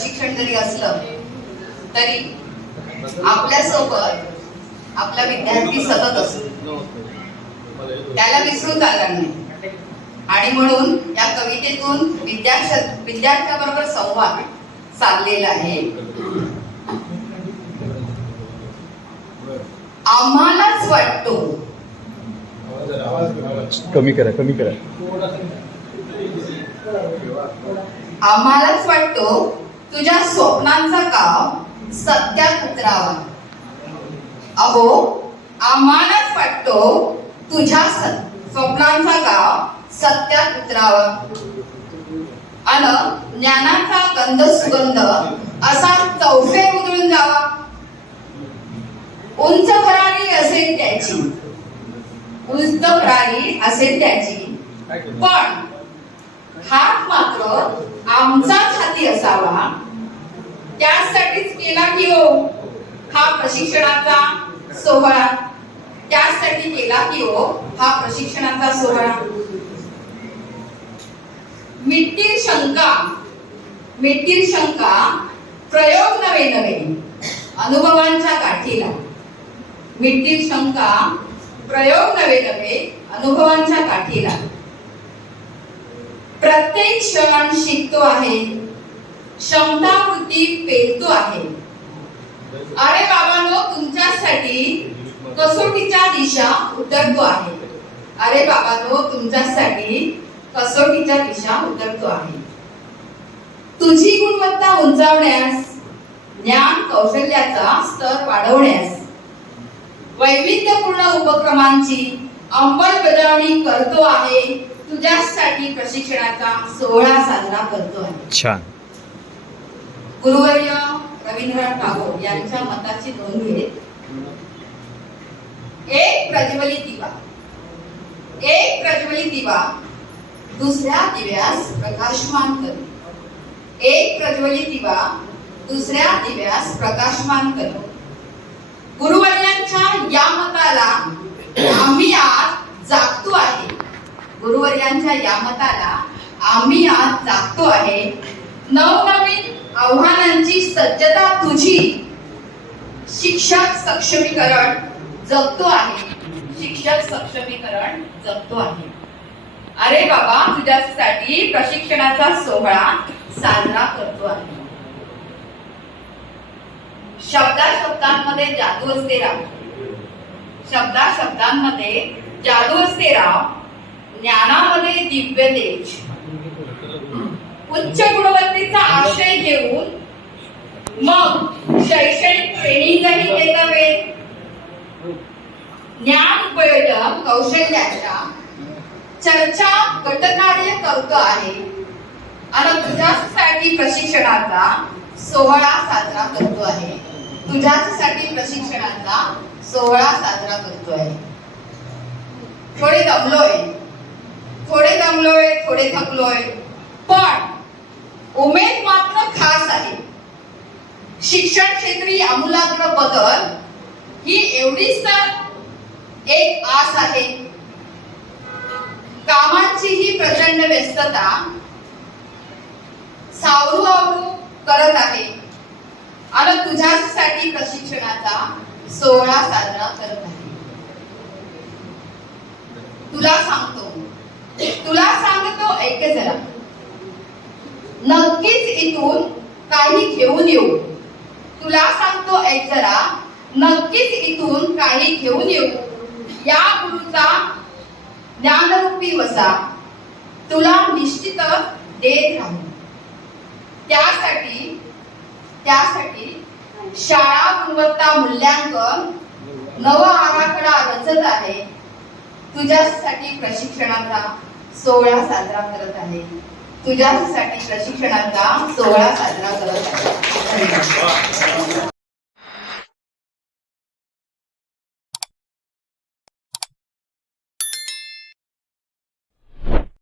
प्रशिक्षण जरी असलं तरी आपल्यासोबत आपला विद्यार्थी सतत असतो. त्याला विसरून चालणार नाही. आणि म्हणून या कवितेतून विद्यार्थ्या विद्यार्थ्याबरोबर संवाद साधलेला आहे. आम्हालाच वाटतो कमी करा कमी करा. आम्हालाच वाटतो तुझ्या स्वप्नांचा काव सत्यात उतरावा अहो आम्हालाच वाटतो तुझ्या स्वप्नांचा गाव सत्यात उतरावा अन ज्ञानाचा गंध सुगंध असा चौफे उधळून जावा. उंच भरारी असेल त्याची. उंच भरारी असेल त्याची. पण हात मात्र आमचाच हाती असावा. त्यासाठीच केला की हो. हा प्रशिक्षणाचा सोहळा. त्यासाठी केला की हो हा प्रशिक्षणाचा सोहळा. मिटतील शंका. मिटतील शंका प्रयोग नवे नवे अनुभवांच्या गाठीला मिटतील शंका प्रयोग नवे नवे अनुभवांच्या काठीला. प्रत्येक क्षण शिकतो आहे. क्षमता वृत्ती पेलतो आहे. अरे बाबांनो तुमच्यासाठी कसोटीच्या दिशा उतरतो आहे. अरे बाबांनो तुमच्यासाठी कसोटीच्या दिशा उतरतो आहे. तुझी गुणवत्ता उंचावण्यास ज्ञान कौशल्याचा स्तर वाढवण्यास वैविध्यपूर्ण उपक्रमांची अंमलबजावणी करतो आहे तुझ्यासाठी प्रशिक्षणाचा सोहळा साजरा करतो आहे. छान. गुरुवर्य रवींद्रनाथ टागोर यांच्या मताची नोंद घे. एक प्रज्वलित दिवा. एक प्रज्वलित दिवा. दुसऱ्या दिव्यास प्रकाशमान कर. एक प्रज्वलित दिवा. दुसऱ्या दिव्यास प्रकाशमान कर. गुरुवर्यांच्या या मताला आम्ही आज जागतो आहे. गुरुवर्यांच्या या मताला आम्ही आज जागतो आहे. नव सज्जता तुझी. शिक्षक सक्षमीकरण जगतो आहे. शिक्षक सक्षमीकरण जगतो आहे. अरे बाबा तुझ्यासाठी प्रशिक्षणाचा सोहळा साजरा करतो आहे. शब्दा शब्दांमध्ये जादू असते राव. शब्दा शब्दांमध्ये जादू असते राव. ज्ञानामध्ये दिव्य तेज. उच्च गुणवत्तेचा आश्रय घेऊन मग शैक्षणिक ट्रेनिंगही देत हवे ज्ञान उपयोजक कौशल्याच्या चर्चा गटकार्य करतो आहे. आणि तुझ्यासाठी प्रशिक्षणाचा सोहळा साजरा करतो आहे. तुझ्यासाठी प्रशिक्षणाचा सोहळा साजरा करतो आहे. थोडे दमलोय. थोडे दमलोय थोडे थकलोय. पण उमेद मात्र खास आहे. शिक्षण क्षेत्री आमूलाग्र बदल ही एवढीच तर एक आस आहे. कामाची ही प्रचंड व्यस्तता सावरू आवरू करत आहे. आणि तुझ्यासाठी प्रशिक्षणाचा सोहळा साजरा करत आहे. तुला सांगतो. तुला सांगतो ऐके जरा. नक्कीच इथून काही घेऊन येऊ. तुला सांगतो ऐक जरा. नक्कीच इथून काही घेऊन येऊ. या गुरुचा ज्ञानरूपी वसा तुला निश्चितच देत राहू त्यासाठी त्यासाठी शाळा गुणवत्ता मूल्यांकन नव आराखडा रचत आहे. तुझ्यासाठी प्रशिक्षणाचा सोहळा साजरा करत आहे. तुझ्यासाठी प्रशिक्षणाचा सोहळा साजरा करत आहे. धन्यवाद.